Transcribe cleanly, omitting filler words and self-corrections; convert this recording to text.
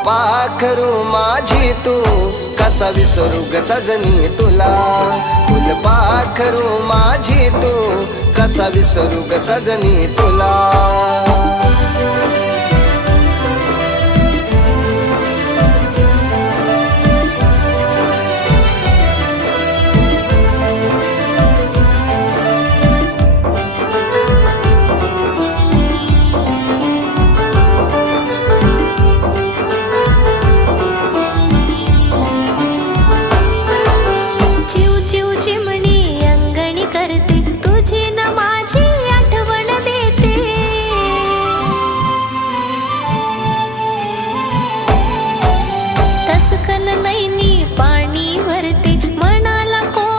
फुलपाखरू माझी तू कसा विसरू ग सजनी तुला फुलपाखरू माझी तू कसा विसरू ग सजनी तुला